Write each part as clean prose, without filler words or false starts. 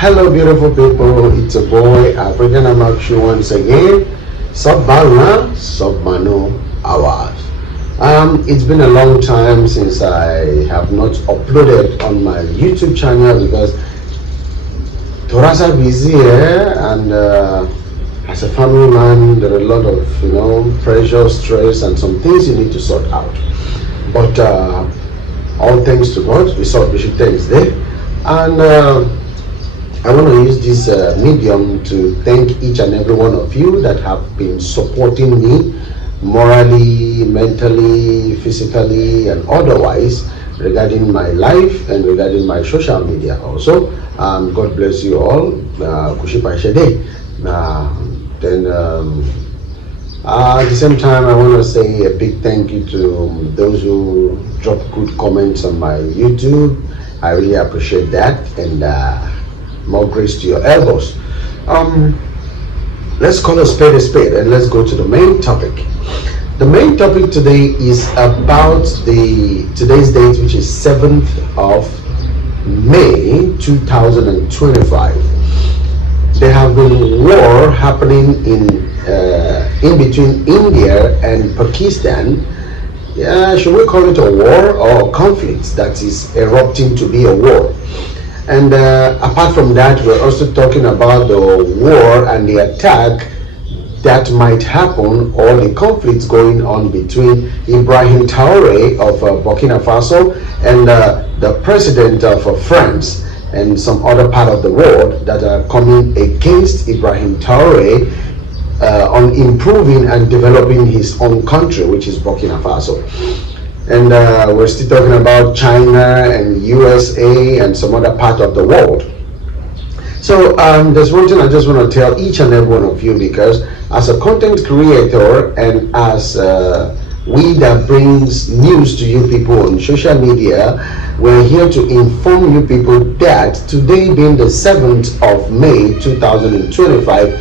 Hello, beautiful people. It's a boy, African Amakshu once again. Sabbalna, Sabmano, Awas. It's been a long time since I have not uploaded on my YouTube channel because Torasa busy here and as a family man, there are a lot of pressure, stress, and some things you need to sort out. But all thanks to God, we sort Bishop things there, and. I want to use this medium to thank each and every one of you that have been supporting me morally, mentally, physically, and otherwise regarding my life and regarding my social media also. God bless you all. Kushipa Shede. Then at the same time, I want to say a big thank you to those who drop good comments on my YouTube. I really appreciate that, and more grace to your elbows. Let's call a spade and let's go to the main topic. The main topic today is about today's date, which is 7th of May 2025. There have been war happening in between India and Pakistan. Should we call it a war or conflict that is erupting to be a war? And apart from that, we're also talking about the war and the attack that might happen, or the conflicts going on between Ibrahim Traoré of Burkina Faso and the president of France and some other part of the world that are coming against Ibrahim Traoré on improving and developing his own country, which is Burkina Faso. And we're still talking about China and USA and some other part of the world. So there's one thing I just want to tell each and every one of you, because as a content creator and as we that brings news to you people on social media, we're here to inform you people that today being the 7th of May 2025,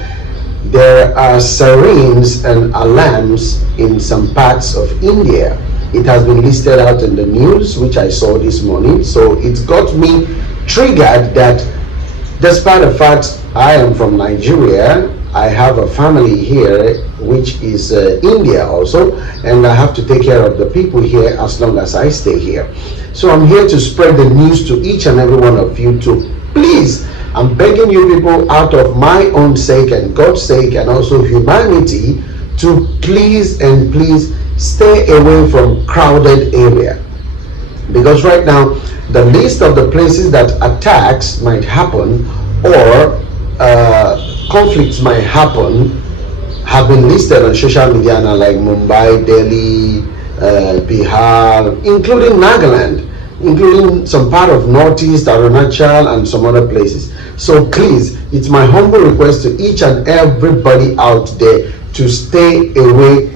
there are sirens and alarms in some parts of India. It has been listed out in the news, which I saw this morning. So it got me triggered that despite the fact I am from Nigeria, I have a family here, which is India also, and I have to take care of the people here as long as I stay here. So I'm here to spread the news to each and every one of you to please, I'm begging you people out of my own sake and God's sake and also humanity to please and please stay away from crowded area, because right now the list of the places that attacks might happen or conflicts might happen have been listed on social media now, like Mumbai, Delhi, Bihar, including Nagaland, including some part of Northeast, Arunachal, and some other places. So please, it's my humble request to each and everybody out there to stay away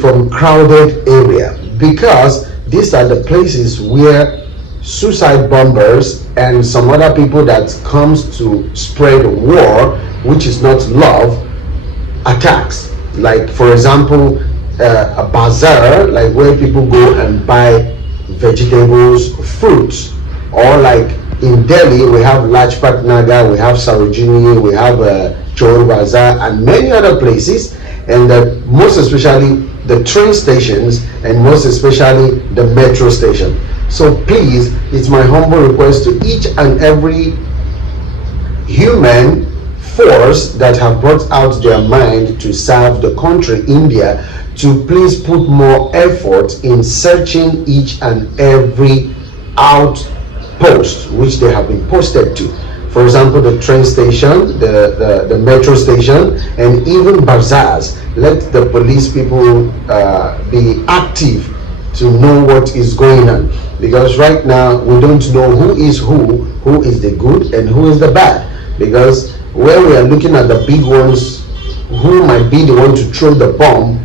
from crowded area, because these are the places where suicide bombers and some other people that comes to spread war, which is not love, attacks. Like for example, a bazaar, like where people go and buy vegetables, fruits, or like in Delhi we have Lajpat Nagar, we have Sarojini, we have Chor Bazaar, and many other places. And most especially the train stations, and most especially the metro station. So please, it's my humble request to each and every human force that have brought out their mind to serve the country India to please put more effort in searching each and every outpost which they have been posted to. For example, the train station, the metro station, and even bazaars. Let the police people be active to know what is going on, because right now we don't know who is the good and who is the bad, because where we are looking at the big ones, who might be the one to throw the bomb,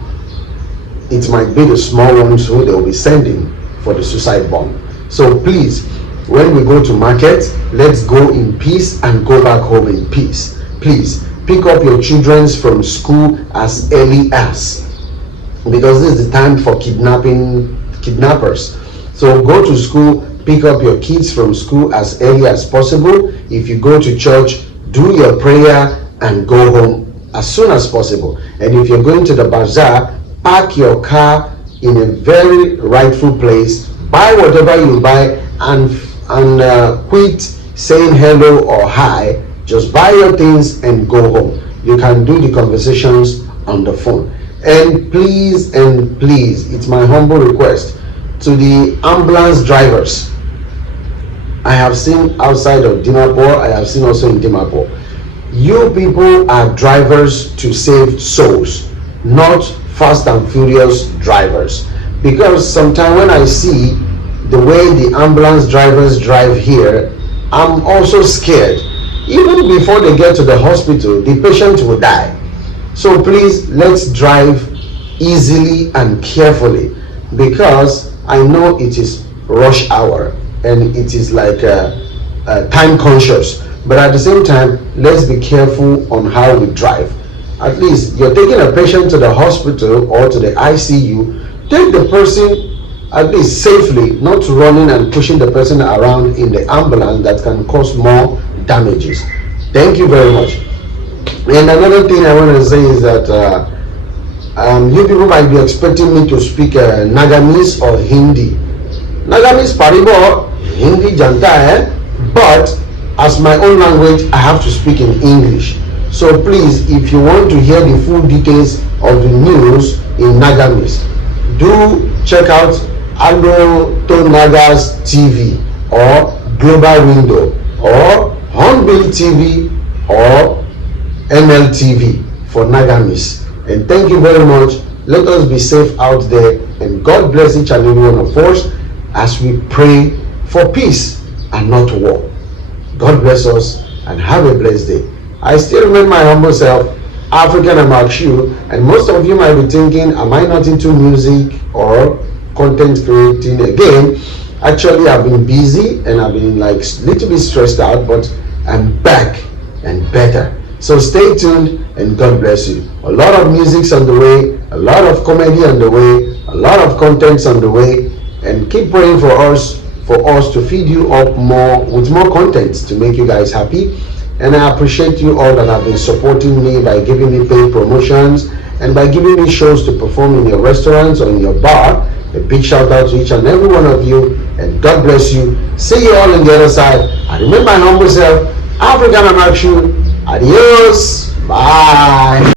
it might be the small ones who they will be sending for the suicide bomb. So please, when we go to market, let's go in peace and go back home in peace. Please pick up your children from school as early as, because this is the time for kidnappers. So go to school, pick up your kids from school as early as possible. If you go to church, do your prayer and go home as soon as possible. And if you're going to the bazaar, park your car in a very rightful place, buy whatever you buy, and quit saying hello or hi. Just buy your things and go home. You can do the conversations on the phone. And please, it's my humble request to the ambulance drivers. I have seen outside of Dimapur, I have seen also in Dimapur. You people are drivers to save souls, not fast and furious drivers. Because sometimes when I see the way the ambulance drivers drive here, I'm also scared. Even before they get to the hospital, the patient will die. So please, let's drive easily and carefully, because I know it is rush hour and it is like time conscious. But at the same time, let's be careful on how we drive. At least you're taking a patient to the hospital or to the ICU, take the person at least safely, not running and pushing the person around in the ambulance that can cause more damages. Thank you very much. And another thing I want to say is that you people might be expecting me to speak Nagamese or Hindi. Nagamese paribo, Hindi janta but as my own language, I have to speak in English. So please, if you want to hear the full details of the news in Nagamese, do check out Agro Tonagas TV or Global Window or Hornbill TV or MLTV for Nagamese. And thank you very much. Let us be safe out there, and God bless each and every one of us as we pray for peace and not war. God bless us and have a blessed day. I still remain my humble self, African Amakshu, and most of you might be thinking, am I not into music or content creating again? Actually, I've been busy and I've been like a little bit stressed out, but I'm back and better. So stay tuned and God bless you. A lot of music's on the way, a lot of comedy on the way, a lot of content's on the way, and keep praying for us to feed you up more with more content to make you guys happy. And I appreciate you all that have been supporting me by giving me paid promotions and by giving me shows to perform in your restaurants or in your bar. A big shout out to each and every one of you, and God bless you. See you all on the other side. I remain my humble self, African Amakshu. Adios. Bye.